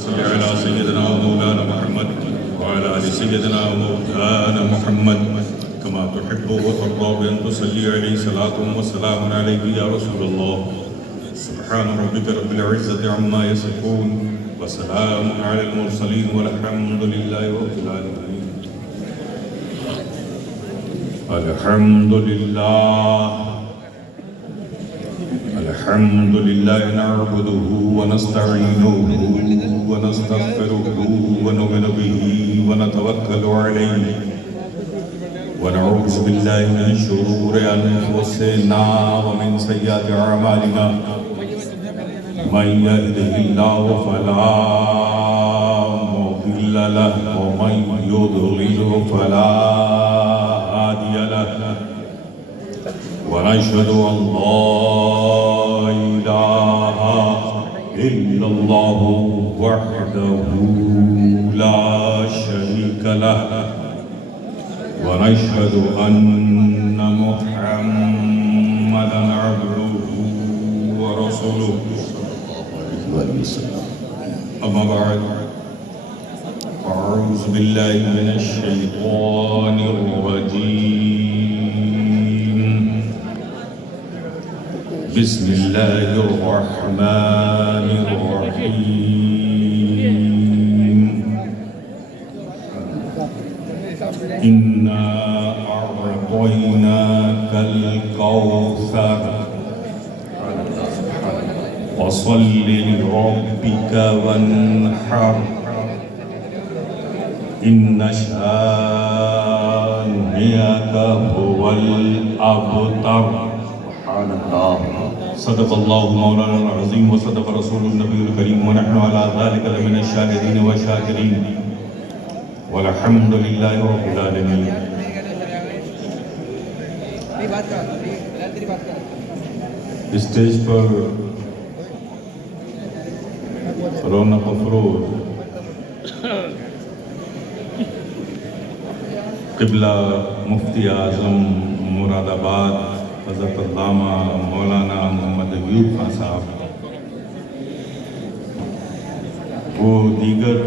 صل على سيدنا ومولانا محمد وعلى آل سيدنا ومولانا محمد كما تحب وترضى بأن تصلي عليه صلاة وسلام عليك يا رسول الله. سبحان ربك رب العزة عما يصفون وسلام على المرسلين والحمد لله رب العالمين. الحمد لله نعبده ونستعينه ونستغفره ونؤمن به ونتوكل عليه ونعوذ بالله من شرور أنفسنا ومن سيئات أعمالنا. من يهده الله فلا مضل له ومن يضلل فلا هادي له. ونشهد أن لا إله إلا الله وحده لا شريك له. ونشهد أن محمدا عبده ورسوله. أما بعد أعوذ بالله من الشيطان الرجيم. بسم الله الرحمن الرحيم. إنا أعطيناك الكوثر فصل لربك وانحر إن شانئك هو الأبتر. سبحان الله. صدق الله مولانا العظيم وصدق رسول النبي الكريم ونحن على ذلك لمن الشاهدين والشاكرين والحمد لله رب العالمين. اسٹیج پر رونق افروز قبلہ مفتی اعظم مراد آباد حضرت علامہ مولانا محمد ایوب خان صاحب، وہ دیگر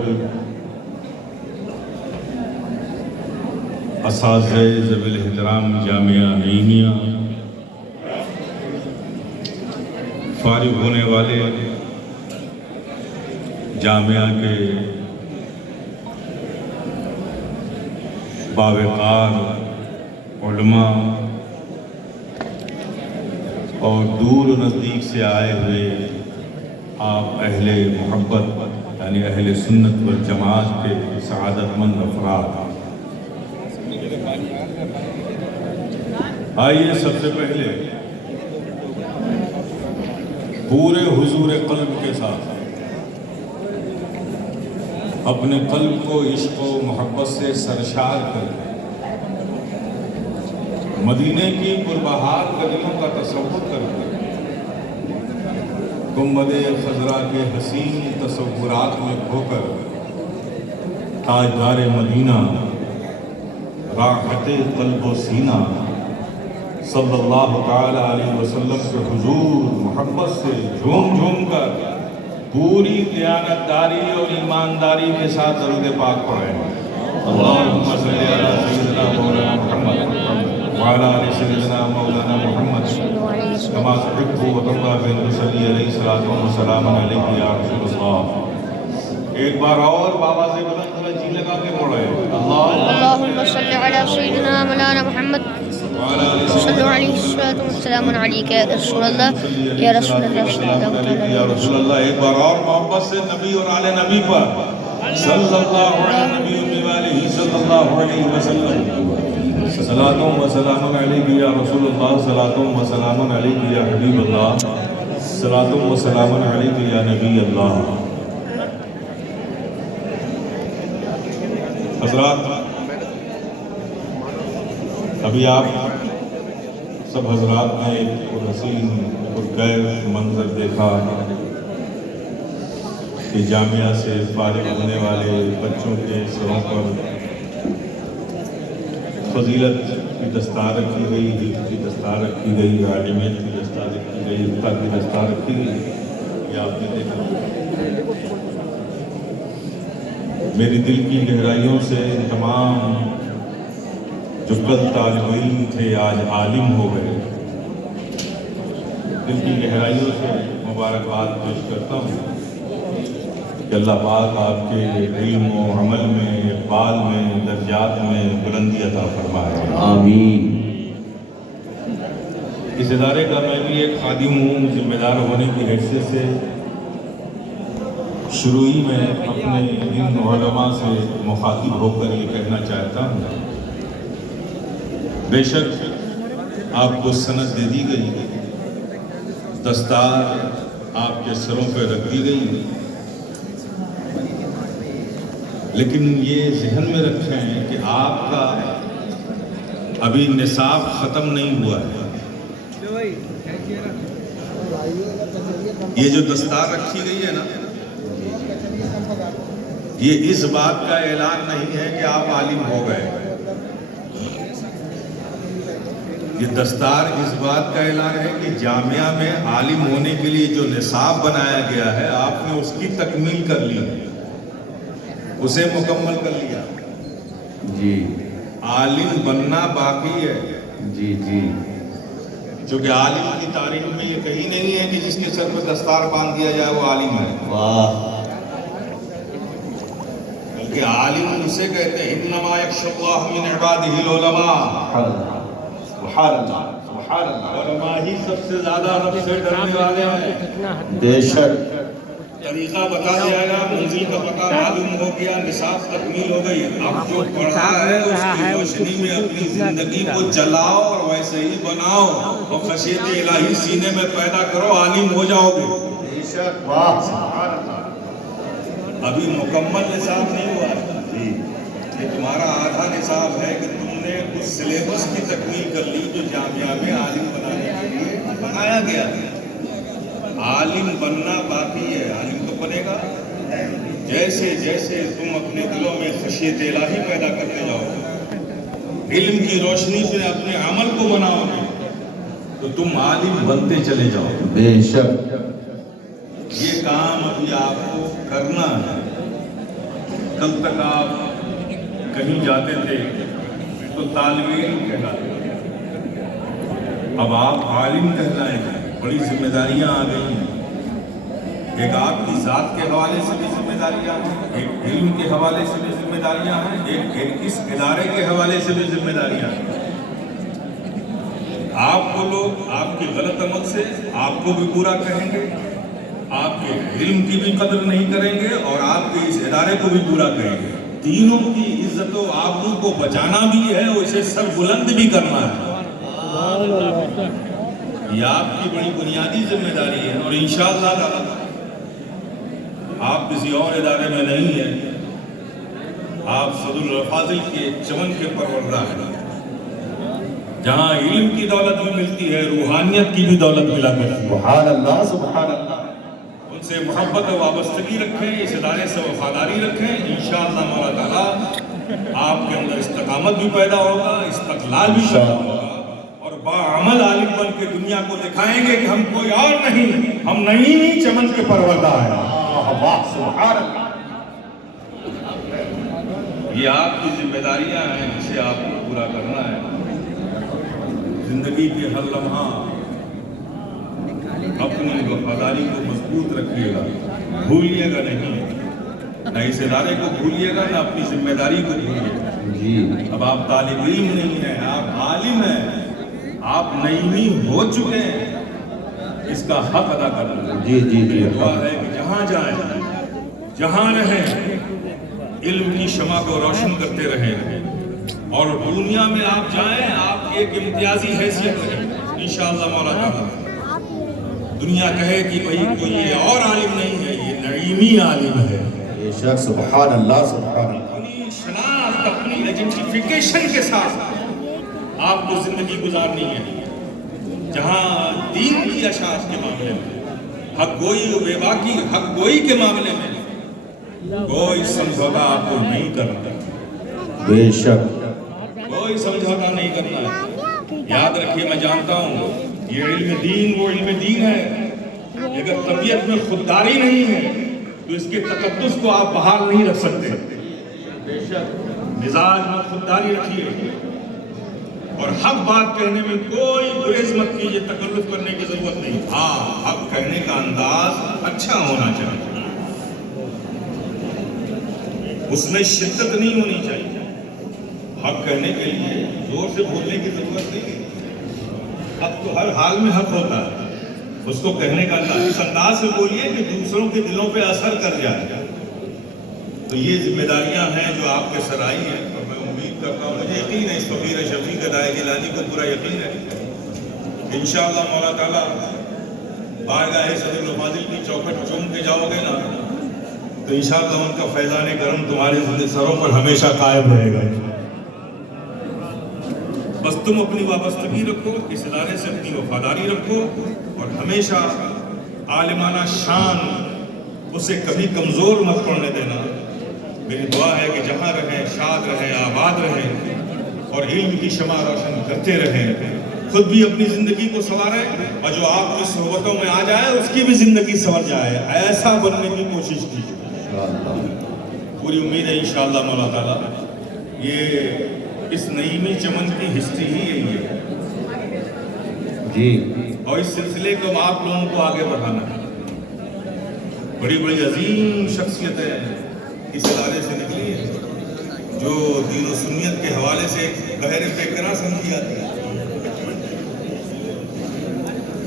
اساتذہ ذوی الاحترام جامعہ نعیمیہ، فارغ ہونے والے جامعہ کے باوقار علماء اور دور و نزدیک سے آئے ہوئے آپ اہل محبت یعنی اہل سنت والجماعت کے سعادت مند افراد، آئیے سب سے پہلے پورے حضور قلب کے ساتھ اپنے قلب کو عشق و محبت سے سرشار کر مدینے کی پربہار گلیوں کا تصور کرتے گنبد خضرا کے حسین تصورات میں کھو کر تاجدار مدینہ راحت قلب و سینہ صلی اللہ تعالی علیہ وسلم کے حضور محبت سے جھوم جھوم کر پوری دیانتداری اور ایمانداری کے ساتھ درود پاک پڑھیں. اللہم صلی علی سیدنا مولانا محمد وعلی آل سیدنا مولانا محمد کما تحب وترضى بأن تصلی علیہ الصلوۃ والسلام علیک یا رسول اللہ. ایک بار اور بابا سے بلند ذرا جی لگا کے پڑھیں. اللہم صلی علی سیدنا مولانا محمد صلو علیہ الصلوۃ والسلام علیک یا رسول اللہ یا رسول اللہ صلی اللہ علیہ یا رسول اللہ. ایک بار اور محبت سے نبی اور آل نبی پر صلی اللہ علیہ نبی وآلہ صلی اللہ علیہ وسلم. صلاۃ و سلام علیک یا رسول اللہ، صلاۃ و سلام علیک یا حبیب اللہ، صلاۃ و سلام علیک یا نبی اللہ. حضرات، ابھی آپ سب حضرات نے ایک حسین اور غیر منظر دیکھا کہ جامعہ سے فارغ ہونے والے بچوں کے سروں پر فضیلت کی دستار رکھی گئی، حفظ کی دستار رکھی گئی، عالمیت کی دستار رکھی گئی، حفظ کی دستار رکھی گئی. یہ آپ نے دیکھا. میری دل کی گہرائیوں سے ان تمام جو کل طالب علم تھے آج عالم ہو گئے، دل کی گہرائیوں سے مبارکباد پیش کرتا ہوں کہ اللہ پاک آپ کے علم و عمل میں، اقبال میں، درجات میں بلندی عطا فرمائے، آمین۔ اس ادارے کا میں بھی ایک خادم ہوں، ذمہ دار ہونے کی حیثیت سے شروعی میں اپنے ان علماء سے مخاطب ہو کر یہ کہنا چاہتا ہوں، بے شک آپ کو سند دے دی گئی، دستار آپ کے سروں پہ رکھ دی گئی، لیکن یہ ذہن میں رکھیں کہ آپ کا ابھی نصاب ختم نہیں ہوا ہے۔ یہ جو دستار رکھی گئی ہے نا، یہ اس بات کا اعلان نہیں ہے کہ آپ عالم ہو گئے، یہ دستار اس بات کا اعلان ہے کہ جامعہ میں عالم ہونے کے لیے جو نصاب بنایا گیا ہے آپ نے اس کی تکمیل کر لی، اسے مکمل کر لیا۔ جی عالم بننا باقی ہے، جی جی چونکہ عالم کی تاریخ میں یہ کہیں نہیں ہے کہ جس کے سر پہ دستار باندھ دیا جائے وہ عالم ہے، واہ، بلکہ عالم اسے کہتے ہیں انما یخشی اللہ من عبادہ العلماء، سبحان اللہ سبحان اللہ، علماء ہی سب سے زیادہ رب سے ڈرنے والے ہیں۔ بے شک، طریقہ بتا دیا گیا، منزل کا پتہ معلوم ہو گیا، نصاب تکمیل ہو گئی، اب جو پڑھا ہے اس کی روشنی میں اپنی زندگی کو چلاؤ اور ویسے ہی بناؤ اور خشیت الہی سینے میں پیدا کرو، عالم ہو جاؤ گے۔ بے شک، واہ، سبحان اللہ، ابھی مکمل نصاب نہیں ہوا ہے، جی یہ تمہارا آدھا نصاب ہے کہ تم نے اس سلیبس کی تکمیل کر لی جو جامعہ میں عالم بنانے کے لیے بنایا گیا ہے۔ عالم بننا باقی ہے، عالم تو بنے گا جیسے جیسے تم اپنے دلوں میں خشیت الہی پیدا کرتے جاؤ گے، علم کی روشنی سے اپنے عمل کو بناؤ گے تو تم عالم بنتے چلے جاؤ گے۔ بے شک، یہ کام ابھی آپ کو کرنا ہے۔ کل تک آپ کہیں جاتے تھے تو طالب علم کہلاتے تھے، اب آپ عالم کہلائیں گے، بڑی ذمہ داریاں آ گئی ہیں، ایک آپ کی ذات کے حوالے سے بھی ذمہ داریاں ہیں، ایک علم کے حوالے سے بھی ذمہ داریاں ہیں، ایک اس ادارے کے حوالے سے بھی ذمہ داریاں ہیں۔ آپ کو لوگ آپ کے غلط عمل سے آپ کو بھی برا کہیں گے، آپ کے علم کی بھی قدر نہیں کریں گے اور آپ کے اس ادارے کو بھی برا کہیں گے۔ تینوں کی عزت و آبرو کو بچانا بھی ہے اور اسے سر بلند بھی کرنا ہے۔ یہ آپ کی بڑی بنیادی ذمہ داری ہے اور انشاءاللہ تعالی آپ کسی اور ادارے میں نہیں ہیں، آپ صدر الفاضل کے چمن کے پروردگار ہیں، جہاں علم کی دولت بھی ملتی ہے، روحانیت کی بھی دولت ملا کرتی ہے۔ سبحان اللہ سبحان اللہ، ان سے محبت و وابستگی رکھیں، اس ادارے سے وفاداری رکھیں، انشاءاللہ مولا تعالیٰ آپ کے اندر استقامت بھی پیدا ہوگا، استقلال بھی پیدا ہوگا اور باعمل عالم بن کے دنیا کو دکھائیں گے کہ ہم کوئی اور نہیں، ہم نعیمی چمن کے پروردگار ہیں۔ واہ، سبحان اللہ، یہ آپ کی ذمہ داریاں ہیں جسے آپ کو پورا کرنا ہے۔ زندگی کے ہر لمحہ اپنی وفاداری کو مضبوط رکھیے گا، بھولیے گا نہیں، نہ اس ادارے کو بھولیے گا نہ اپنی ذمہ داری کو بھولیے گا۔ جی اب آپ طالب علم نہیں ہیں، آپ عالم ہیں، آپ نعیمی ہو چکے ہیں، اس کا حق ادا کرنا۔ جی جی جی، دعا ہے کہ جہاں جائیں، جہاں رہیں، علم کی شمع کو روشن کرتے رہیں اور دنیا میں آپ جائیں، آپ کی ایک امتیازی حیثیت رہے انشاءاللہ مولا تعالیٰ۔ دنیا کہے کہ بھئی کوئی یہ اور عالم نہیں ہے، یہ نعیمی عالم ہے۔ بے شک، سبحان اللہ سبحان اللہ، اپنی شناخت، اپنی ایجنٹیفیکیشن کے ساتھ آپ کو زندگی گزارنی ہے، جہاں دین کی اشاعت کے معاملے میں، حق گوئی و بے باکی حق گوئی کے معاملے میں کوئی سمجھوتا آپ کو نہیں کرنا، بے شک، کوئی سمجھوتا نہیں کرنا ہے۔ یاد رکھیے، میں جانتا ہوں یہ علم دین وہ علم دین ہے، اگر طبیعت میں خودداری نہیں ہے تو اس کے تقدس کو آپ بحال نہیں رکھ سکتے۔ بے شک مزاج میں خودداری رکھیے اور حق بات کہنے میں کوئی گریز مت کیجیے، تکلف کرنے کی ضرورت نہیں. ہاں حق کہنے کا انداز اچھا ہونا چاہیے، اس میں شدت نہیں ہونی چاہیے. حق کہنے کے لیے زور سے بولنے کی ضرورت نہیں ہے. حق تو ہر حال میں حق ہوتا ہے، اس کو کہنے کا انداز اس انداز سے بولیے کہ دوسروں کے دلوں پہ اثر کر جائے. تو یہ ذمہ داریاں ہیں جو آپ کے سر آئی ہیں، اور میں امید کرتا ہوں، مجھے یقین ہے اس فقیر شفیع ادائے گیلانی کو پورا یقین ہے کہ انشاءاللہ مولا تعالیٰ بارگاہ صدر الفاضل کی چوکھٹ چوم کے جاؤ گے نا تو انشاءاللہ ان کا فیضان کرم تمہارے سروں پر ہمیشہ قائم رہے گا. بس تم اپنی وابستگی رکھو، اس ادارے سے اپنی وفاداری رکھو اور ہمیشہ عالمانہ شان اسے کبھی کمزور مت پڑنے دینا. میری دعا ہے کہ جہاں رہیں شاد رہیں، آباد رہیں اور علم کی شمع روشن کرتے رہیں. خود بھی اپنی زندگی کو سنواریں اور جو آپ کی صحبتوں میں آ جائے اس کی بھی زندگی سنور جائے. ایسا بننے کی کوشش کیجیے. پوری امید ہے انشاءاللہ مولا تعالیٰ یہ اس نعیمی چمن کی ہسٹری ہی یہی ہے جی. اور اس سلسلے کو آپ لوگوں کو آگے بڑھانا ہے. بڑی بڑی عظیم شخصیتیں اس ادارے سے نکلی ہیں جو دین و سنیت کے حوالے سے بحر فکرہ سمجھی جاتی ہے.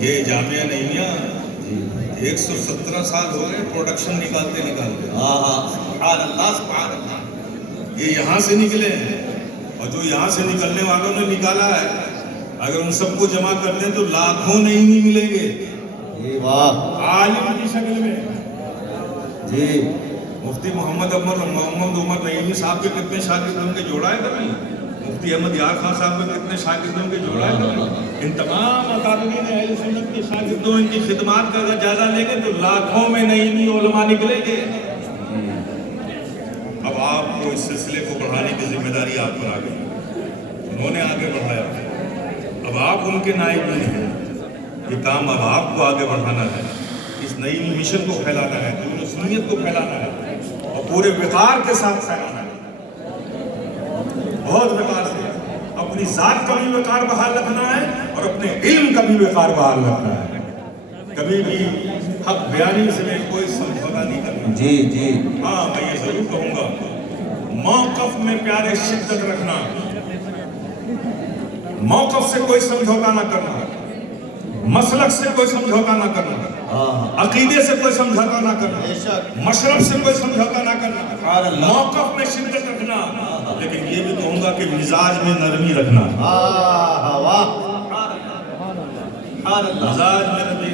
یہ جامعہ نعیمیہ 117 سال ہو گئے پروڈکشن نکالتے سبحان اللہ سبحان اللہ. یہ یہاں سے نکلے ہیں اور جو یہاں سے نکلنے والوں نے نکالا ہے اگر ان سب کو جمع کر دیں تو لاکھوں نہیں ملیں گے. واہ عالم کی شکل میں جی. مفتی محمد عمر نعیمی صاحب کے کتنے شاگرد ان کے جوڑا ہے کبھی؟ مفتی احمد یار خان صاحب کے کتنے شاگرد ان کے جوڑا ہے کبھی؟ ان تمام اکابرین اہل سنت کے شاگردوں ان کی خدمات کا اگر جائزہ لیں گے تو لاکھوں میں نعیمی علماء نکلیں گے. اب آپ کو اس سلسلے کو بڑھانے کی ذمہ داری آپ پر آ گئی. انہوں نے آگے بڑھایا، اب آپ ان کے نائب نہیں ہیں. یہ کام اب آپ کو آگے بڑھانا ہے، اس نئی مشن کو پھیلانا ہے، دین و سنیت کو پھیلانا ہے اور پورے وقار کے ساتھ پھیلانا ہے. بہت وقار سے اپنی ذات کا بھی وقار بحال رکھنا ہے اور اپنے علم کا بھی وقار بحال رکھنا ہے. کبھی بھی حق بیانی سے میں کوئی سمجھوتا نہیں کرنا. جی جی. ہاں میں یہ ضرور کہوں گا موقف میں پیارے شدت رکھنا، موقف سے کوئی سمجھوتا نہ کرنا، مسلک سے کوئی سمجھوتا نہ کرنا، عقیدے سے کوئی سمجھوتا نہ کرنا، مشرب سے کوئی سمجھوتا نہ کرنا. موقف میں شدت رکھنا، لیکن یہ بھی کہوں گا کہ مزاج میں نرمی رکھنا. مزاج میں نرمی